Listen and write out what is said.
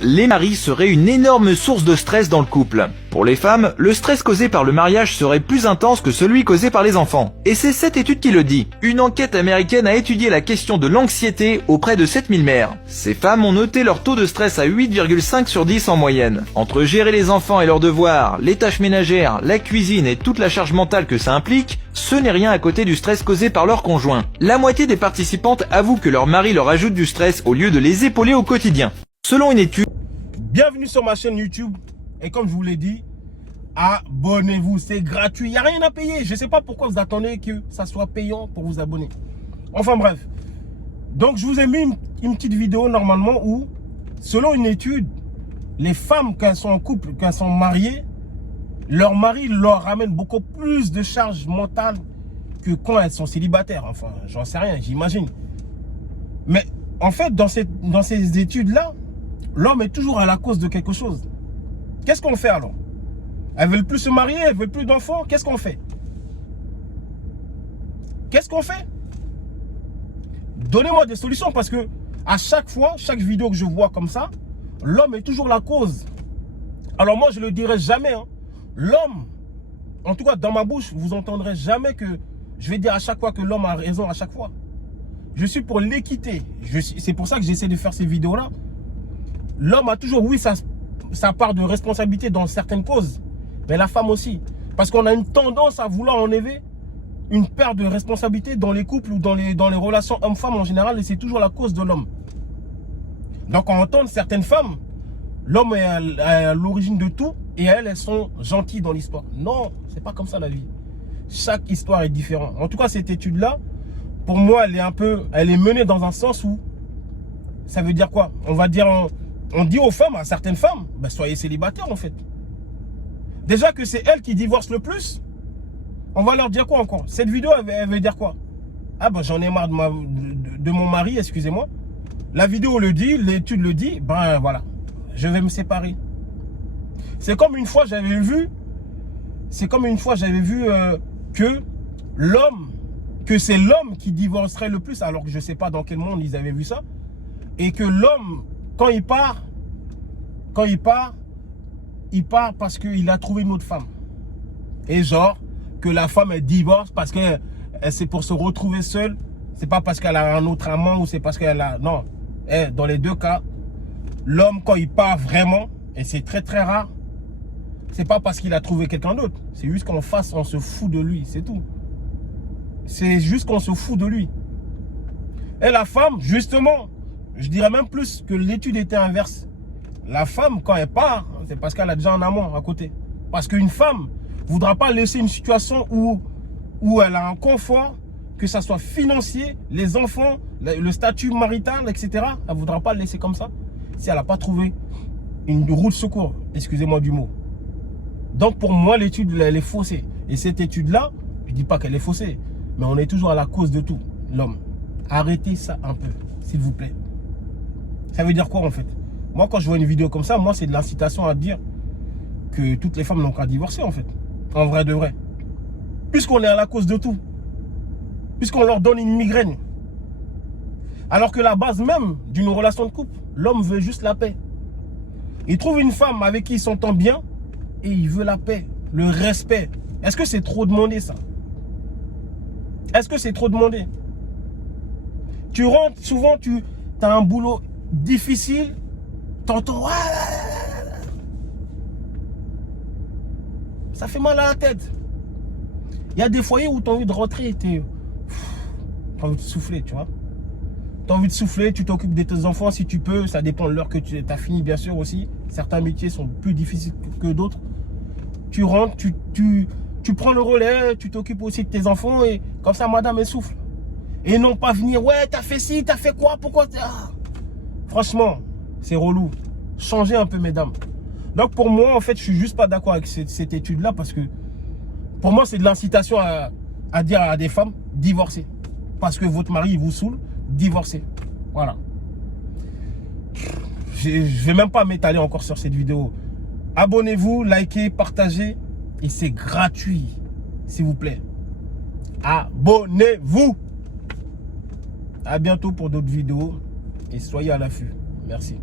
Les maris seraient une énorme source de stress dans le couple. Pour les femmes, le stress causé par le mariage serait plus intense que celui causé par les enfants. Et c'est cette étude qui le dit. Une enquête américaine a étudié la question de l'anxiété auprès de 7000 mères. Ces femmes ont noté leur taux de stress à 8,5 sur 10 en moyenne. Entre gérer les enfants et leurs devoirs, les tâches ménagères, la cuisine et toute la charge mentale que ça implique, ce n'est rien à côté du stress causé par leur conjoint. La moitié des participantes avouent que leur mari leur ajoute du stress au lieu de les épauler au quotidien. Selon une étude... Bienvenue sur ma chaîne YouTube. Et comme je vous l'ai dit, abonnez-vous, c'est gratuit, il n'y a rien à payer. Je ne sais pas pourquoi vous attendez que ça soit payant pour vous abonner. Enfin bref. Donc je vous ai mis une petite vidéo normalement où, selon une étude, les femmes quand elles sont en couple, quand elles sont mariées, leur mari leur ramène beaucoup plus de charge mentale que quand elles sont célibataires. Enfin, j'en sais rien, j'imagine. Mais en fait, dans ces études-là, l'homme est toujours à la cause de quelque chose. Qu'est-ce qu'on fait alors? Elles veulent plus se marier, elles veulent plus d'enfants. Qu'est-ce qu'on fait? Qu'est-ce qu'on fait? Donnez-moi des solutions parce que à chaque fois, chaque vidéo que je vois comme ça, l'homme est toujours la cause. Alors moi, je ne le dirai jamais. Hein. L'homme, en tout cas dans ma bouche, vous entendrez jamais que je vais dire à chaque fois que l'homme a raison à chaque fois. Je suis pour l'équité. C'est pour ça que j'essaie de faire ces vidéos-là. L'homme a toujours, oui, sa part de responsabilité dans certaines causes, mais la femme aussi. Parce qu'on a une tendance à vouloir enlever une part de responsabilité dans les couples ou dans les relations hommes-femmes en général, et c'est toujours la cause de l'homme. Donc on entend certaines femmes, l'homme est à l'origine de tout, et elles sont gentilles dans l'histoire. Non, c'est pas comme ça la vie. Chaque histoire est différente. En tout cas, cette étude-là, pour moi, elle est menée dans un sens où, ça veut dire quoi? On va dire... On dit aux femmes, à certaines femmes, ben soyez célibataires en fait. Déjà que c'est elles qui divorcent le plus, on va leur dire quoi encore? Cette vidéo, elle veut dire quoi? Ah ben j'en ai marre de mon mari, excusez-moi. La vidéo le dit, l'étude le dit, ben voilà, je vais me séparer. C'est comme une fois j'avais vu, que c'est l'homme qui divorcerait le plus, alors que je ne sais pas dans quel monde ils avaient vu ça, et que l'homme, quand il part parce qu'il a trouvé une autre femme. Et genre, que la femme, elle divorce parce que c'est pour se retrouver seule. C'est pas parce qu'elle a un autre amant ou c'est parce qu'elle a... Non. Dans les deux cas, l'homme, quand il part vraiment, et c'est très très rare, c'est pas parce qu'il a trouvé quelqu'un d'autre. C'est juste qu'en face, on se fout de lui, c'est tout. C'est juste qu'on se fout de lui. Et la femme, justement... Je dirais même plus que l'étude était inverse. La femme, quand elle part, c'est parce qu'elle a déjà un amant à côté. Parce qu'une femme ne voudra pas laisser une situation où elle a un confort, que ça soit financier, les enfants, le statut marital, etc. Elle ne voudra pas le laisser comme ça si elle n'a pas trouvé une roue de secours. Excusez-moi du mot. Donc pour moi, l'étude, elle est faussée. Et cette étude-là, je ne dis pas qu'elle est faussée, mais on est toujours à la cause de tout, l'homme. Arrêtez ça un peu, s'il vous plaît. Ça veut dire quoi en fait? Moi quand je vois une vidéo comme ça, moi c'est de l'incitation à dire que toutes les femmes n'ont qu'à divorcer en fait. En vrai de vrai. Puisqu'on est à la cause de tout. Puisqu'on leur donne une migraine. Alors que la base même d'une relation de couple, l'homme veut juste la paix. Il trouve une femme avec qui il s'entend bien et il veut la paix, le respect. Est-ce que c'est trop demandé ça? Est-ce que c'est trop demandé? Tu rentres, souvent tu as un boulot difficile, t'entends, ça fait mal à la tête. Il y a des foyers où tu as envie de rentrer, tu as envie de souffler, tu vois. Tu as envie de souffler, tu t'occupes de tes enfants si tu peux, ça dépend de l'heure que tu as fini bien sûr aussi. Certains métiers sont plus difficiles que d'autres. Tu rentres, tu prends le relais, tu t'occupes aussi de tes enfants et comme ça madame elle souffle. Et non pas venir, ouais t'as fait ci, t'as fait quoi, pourquoi Franchement, c'est relou. Changez un peu, mesdames. Donc, pour moi, en fait, je suis juste pas d'accord avec cette étude-là parce que, pour moi, c'est de l'incitation à dire à des femmes, divorcez. Parce que votre mari, il vous saoule, divorcez. Voilà. Je vais même pas m'étaler encore sur cette vidéo. Abonnez-vous, likez, partagez. Et c'est gratuit, s'il vous plaît. Abonnez-vous. À bientôt pour d'autres vidéos. Et soyez à l'affût. Merci.